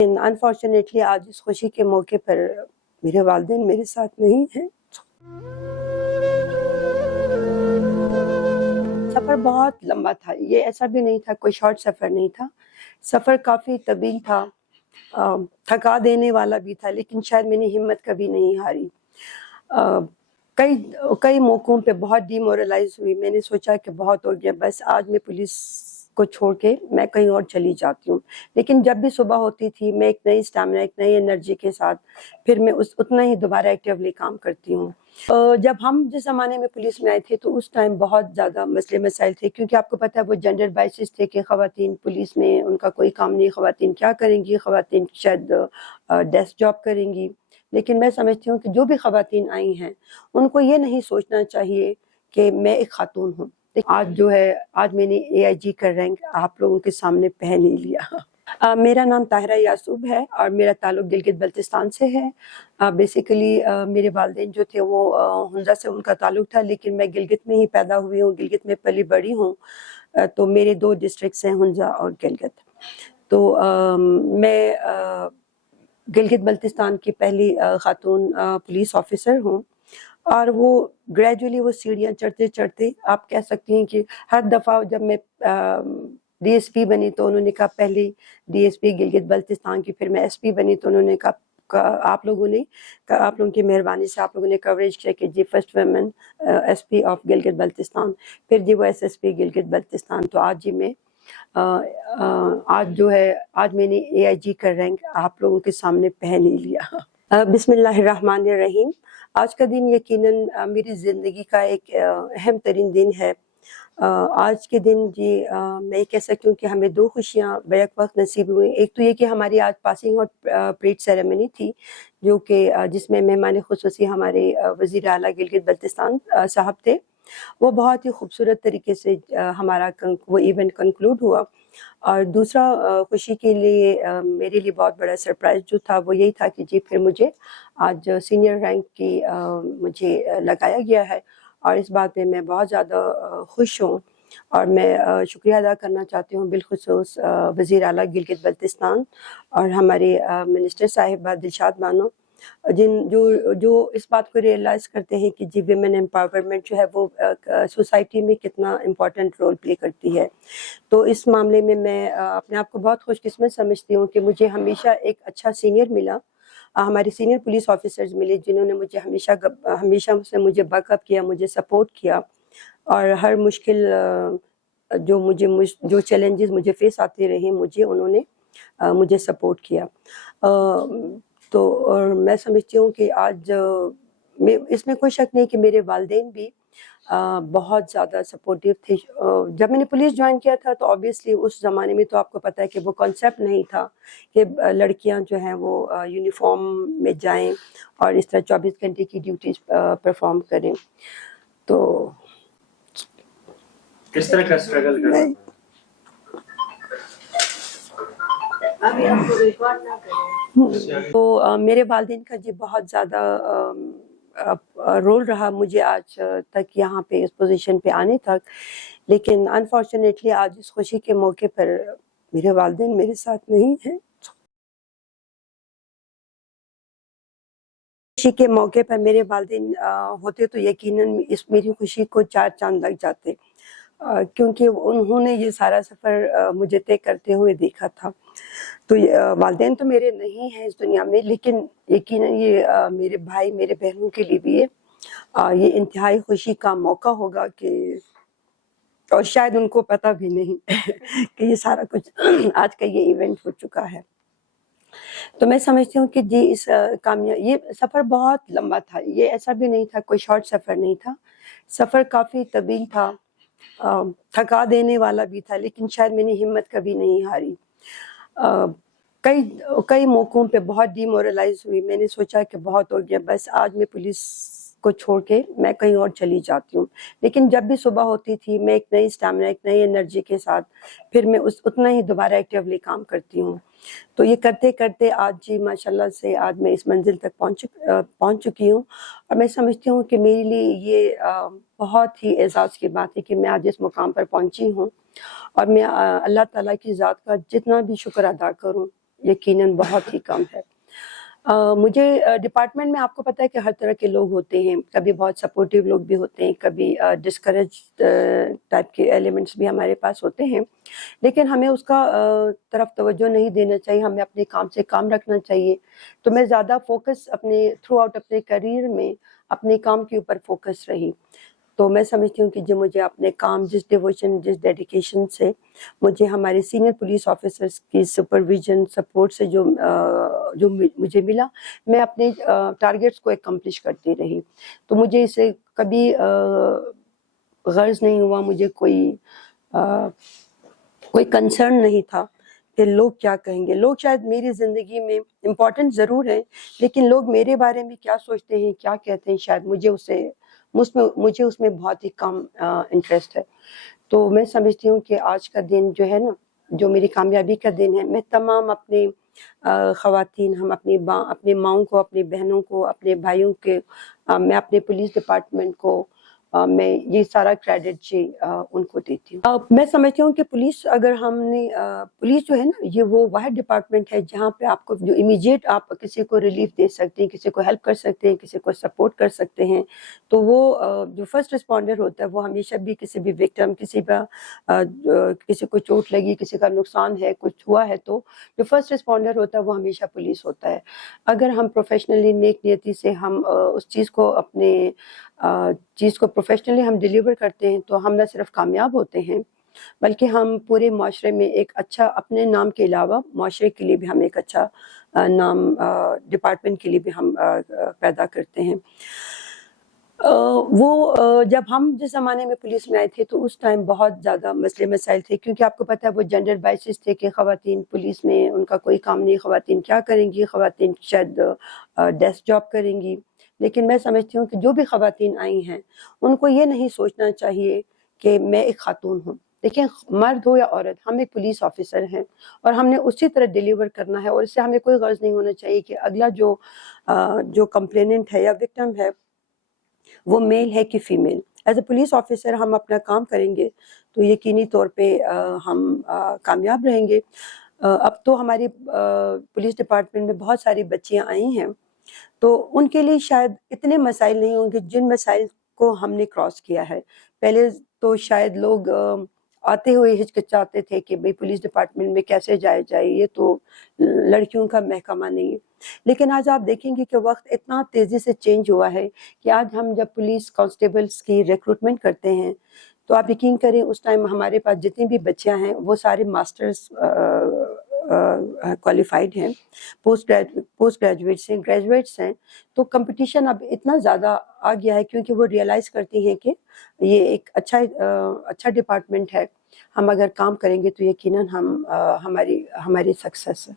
Unfortunately آج اس خوشی کے موقع پر میرے والدین میرے ساتھ نہیں ہیں۔ سفر بہت لمبا تھا، یہ ایسا بھی نہیں تھا، کوئی شارٹ سفر نہیں تھا، سفر کافی طویل تھا، تھکا دینے والا بھی تھا، لیکن شاید میں نے ہمت کبھی نہیں ہاری۔ کئی موقعوں پہ بہت ڈی مورلائز ہوئی، میں نے سوچا کہ بہت ہو گیا، بس آج میں پولیس کو چھوڑ کے میں کہیں اور چلی جاتی ہوں، لیکن جب بھی صبح ہوتی تھی میں ایک نئی اسٹیمنا، ایک نئی انرجی کے ساتھ پھر میں اتنا ہی دوبارہ ایکٹیولی کام کرتی ہوں۔ جب ہم جس زمانے میں پولیس میں آئے تھے تو اس ٹائم بہت زیادہ مسئلے مسائل تھے، کیونکہ آپ کو پتہ ہے وہ جینڈر بائسز تھے کہ خواتین پولیس میں ان کا کوئی کام نہیں، خواتین کیا کریں گی، خواتین شاید ڈیسک جاب کریں گی، لیکن میں سمجھتی ہوں کہ جو بھی خواتین آئی ہیں ان کو یہ نہیں سوچنا چاہیے کہ میں ایک خاتون ہوں۔ آج میں نے AIG کا رینک آپ لوگوں کے سامنے پہن ہی لیا۔ میرا نام طاہرہ یعصوب ہے اور میرا تعلق گلگت بلتستان سے ہے۔ بیسیکلی میرے والدین جو تھے وہ ہنزا سے ان کا تعلق تھا، لیکن میں گلگت میں ہی پیدا ہوئی ہوں، گلگت میں پلی بڑی ہوں، تو میرے 2 ڈسٹرکٹس ہیں، ہنزا اور گلگت۔ تو میں گلگت بلتستان کی پہلی خاتون پولیس آفیسر ہوں، اور وہ گریجولی وہ سیڑھیاں چڑھتے چڑھتے آپ کہہ سکتی ہیں کہ ہر دفعہ جب میں DSP بنی تو انہوں نے کہا پہلی DSP گلگت بلتستان کی، پھر میں SP بنی تو انہوں نے کہا آپ لوگوں کی مہربانی سے آپ لوگوں نے کوریج کیا کہ جی first women SP of Gilgit Baltistan, پھر جی وہ SSP گلگت بلتستان۔ تو آج میں آج میں نے AIG کا رینک آپ لوگوں کے سامنے پہن ہی لیا۔ بسم اللہ الرحمن الرحیم۔ آج کا دن یقیناً میری زندگی کا ایک اہم ترین دن ہے۔ آج کے دن میں کہہ سکتی ہوں کہ ہمیں 2 خوشیاں بیک وقت نصیب ہوئی۔ ایک تو یہ کہ ہماری آج پاسنگ آؤٹ پریڈ سیریمنی تھی، جو کہ جس میں مہمان خصوصی ہمارے وزیر اعلیٰ گلگت بلتستان صاحب تھے۔ وہ بہت ہی خوبصورت طریقے سے ہمارا وہ ایونٹ کنکلوڈ ہوا۔ اور دوسرا خوشی کے لیے میرے لیے بہت بڑا سرپرائز جو تھا وہ یہی تھا کہ جی پھر مجھے آج سینئر رینک کی مجھے لگایا گیا ہے، اور اس بات میں میں بہت زیادہ خوش ہوں، اور میں شکریہ ادا کرنا چاہتی ہوں بالخصوص وزیر اعلیٰ گلگت بلتستان اور ہمارے منسٹر صاحبہ دلشاد بانو، جو اس بات کو ریئلائز کرتے ہیں کہ جی ویمن امپاورمنٹ جو ہے وہ سوسائٹی میں کتنا امپورٹنٹ رول پلے کرتی ہے۔ تو اس معاملے میں میں اپنے آپ کو بہت خوش قسمت سمجھتی ہوں کہ مجھے ہمیشہ ایک اچھا سینئر ملا، ہمارے سینئر پولیس آفیسرز ملے جنہوں نے مجھے ہمیشہ سے مجھے بیک اپ کیا، مجھے سپورٹ کیا، اور ہر مشکل جو چیلنجز مجھے فیس آتے رہے انہوں نے مجھے سپورٹ کیا۔ تو اور میں سمجھتی ہوں کہ آج اس میں کوئی شک نہیں کہ میرے والدین بھی بہت زیادہ سپورٹیو تھے۔ جب میں نے پولیس جوائن کیا تھا تو آبویسلی اس زمانے میں تو آپ کو پتہ ہے کہ وہ کانسیپٹ نہیں تھا کہ لڑکیاں جو ہیں وہ یونیفارم میں جائیں اور اس طرح 24 گھنٹے کی ڈیوٹیز پرفارم کریں۔ تو کس طرح کا اسٹرگل کرنا؟ تو میرے والدین کا جی بہت زیادہ رول رہا مجھے آج تک یہاں پہ اس پوزیشن پہ آنے تک، لیکن انفارچونیٹلی آج اس خوشی کے موقع پر میرے والدین میرے ساتھ نہیں ہیں۔ خوشی کے موقع پر میرے والدین ہوتے تو یقیناً اس میری خوشی کو 4 چاند لگ جاتے، کیونکہ انہوں نے یہ سارا سفر مجھے طے کرتے ہوئے دیکھا تھا۔ تو والدین تو میرے نہیں ہیں اس دنیا میں، لیکن یقیناً یہ میرے بھائی میرے بہنوں کے لیے بھی یہ انتہائی خوشی کا موقع ہوگا کہ، اور شاید ان کو پتہ بھی نہیں کہ یہ سارا کچھ آج کا یہ ایونٹ ہو چکا ہے۔ تو میں سمجھتی ہوں کہ جی یہ سفر بہت لمبا تھا، یہ ایسا بھی نہیں تھا، کوئی شارٹ سفر نہیں تھا، سفر کافی طویل تھا، تھکا دینے والا بھی تھا، لیکن شاید میں نے ہمت کبھی نہیں ہاری۔ کئی موقعوں پہ بہت ڈی مورلائز ہوئی، میں نے سوچا کہ بہت ہو گیا، بس آج میں پولیس کو چھوڑ کے میں کہیں اور چلی جاتی ہوں، لیکن جب بھی صبح ہوتی تھی میں ایک نئی اسٹیمنا، ایک نئی انرجی کے ساتھ پھر میں اتنا ہی دوبارہ ایکٹیولی کام کرتی ہوں۔ تو یہ کرتے کرتے آج جی ماشاءاللہ سے آج میں اس منزل تک پہنچ چکی ہوں، اور میں سمجھتی ہوں کہ میرے لیے یہ بہت ہی اعزاز کی بات ہے کہ میں آج اس مقام پر پہنچی ہوں، اور میں اللہ تعالیٰ کی ذات کا جتنا بھی شکر ادا کروں یقیناً بہت ہی کم ہے. مجھے ڈپارٹمنٹ میں آپ کو پتہ ہے کہ ہر طرح کے لوگ ہوتے ہیں، کبھی بہت سپورٹیو لوگ بھی ہوتے ہیں، کبھی ڈسکریج ٹائپ کے ایلیمنٹس بھی ہمارے پاس ہوتے ہیں، لیکن ہمیں اس کا طرف توجہ نہیں دینا چاہیے، ہمیں اپنے کام سے کام رکھنا چاہیے. تو میں زیادہ فوکس اپنے تھرو آؤٹ اپنے کیریئر میں اپنے کام کے اوپر فوکس رہی. تو میں سمجھتی ہوں کہ جو مجھے اپنے کام جس ڈیووشن جس ڈیڈیکیشن سے مجھے ہمارے سینئر پولیس آفیسرس کی سپرویژن سپورٹ سے جو مجھے ملا، میں اپنے ٹارگیٹس کو اکمپلش کرتی رہی. تو مجھے اسے کبھی غرض نہیں ہوا، مجھے کوئی کنسرن نہیں تھا کہ لوگ کیا کہیں گے. لوگ شاید میری زندگی میں امپورٹنٹ ضرور ہیں، لیکن لوگ میرے بارے میں کیا سوچتے ہیں کیا کہتے ہیں شاید مجھے اس میں بہت ہی کم انٹرسٹ ہے. تو میں سمجھتی ہوں کہ آج کا دن جو ہے نا، جو میری کامیابی کا دن ہے، میں تمام اپنے خواتین، ہم اپنی ماؤں کو، اپنی بہنوں کو، اپنے بھائیوں کے، میں اپنے پولیس ڈپارٹمنٹ کو، میں یہ سارا کریڈٹ جی ان کو دیتی ہوں. میں سمجھتی ہوں کہ پولیس پولیس جو ہے نا، یہ وہ واحد ڈپارٹمنٹ ہے جہاں پہ آپ کو جو امیجیٹ آپ کسی کو ریلیف دے سکتے ہیں، کسی کو ہیلپ کر سکتے ہیں، کسی کو سپورٹ کر سکتے ہیں. تو وہ جو فرسٹ رسپونڈر ہوتا ہے وہ ہمیشہ بھی کسی بھی وکٹم، کسی کو چوٹ لگی، کسی کا نقصان ہے، کچھ ہوا ہے، تو جو فرسٹ رسپونڈر ہوتا ہے وہ ہمیشہ پولیس ہوتا ہے. اگر ہم پروفیشنلی نیک نیتی سے ہم اس چیز کو پروفیشنلی ہم ڈیلیور کرتے ہیں، تو ہم نہ صرف کامیاب ہوتے ہیں بلکہ ہم پورے معاشرے میں ایک اچھا، اپنے نام کے علاوہ معاشرے کے لیے بھی ہم ایک اچھا نام، ڈپارٹمنٹ کے لیے بھی ہم پیدا کرتے ہیں. جب ہم جس زمانے میں پولیس میں آئے تھے تو اس ٹائم بہت زیادہ مسئلے مسائل تھے، کیونکہ آپ کو پتہ ہے وہ جینڈر بائسز تھے کہ خواتین پولیس میں ان کا کوئی کام نہیں، خواتین کیا کریں گی، خواتین شاید ڈیسک جاب کریں گی. لیکن میں سمجھتی ہوں کہ جو بھی خواتین آئی ہیں ان کو یہ نہیں سوچنا چاہیے کہ میں ایک خاتون ہوں. دیکھیں، مرد ہو یا عورت، ہم ایک پولیس آفیسر ہیں اور ہم نے اسی طرح ڈیلیور کرنا ہے، اور اس سے ہمیں کوئی غرض نہیں ہونا چاہیے کہ اگلا جو کمپلیننٹ ہے یا وکٹم ہے وہ میل ہے کہ female. As a police officer ہم اپنا کام کریں گے تو یقینی طور پہ ہم کامیاب رہیں گے. اب تو ہماری پولیس ڈپارٹمنٹ میں بہت ساری بچیاں آئی ہیں، تو ان کے لیے شاید اتنے مسائل نہیں ہوں گے جن مسائل کو ہم نے کراس کیا ہے. پہلے تو شاید لوگ آتے ہوئے ہچکچاتے تھے کہ بھئی پولیس ڈپارٹمنٹ میں کیسے جائے، یہ تو لڑکیوں کا محکمہ نہیں ہے. لیکن آج آپ دیکھیں گے کہ وقت اتنا تیزی سے چینج ہوا ہے کہ آج ہم جب پولیس کانسٹیبلز کی ریکروٹمنٹ کرتے ہیں تو آپ یقین کریں اس ٹائم ہمارے پاس جتنی بھی بچیاں ہیں وہ سارے ماسٹرز کوالیفائیڈ ہیں، پوسٹ گریجویٹس ہیں، گریجویٹس ہیں. تو کمپٹیشن اب اتنا زیادہ آ گیا ہے کیونکہ وہ ریئلائز کرتی ہیں کہ یہ ایک اچھا ڈپارٹمنٹ ہے، ہم اگر کام کریں گے تو یقیناً ہماری سکسیس ہے.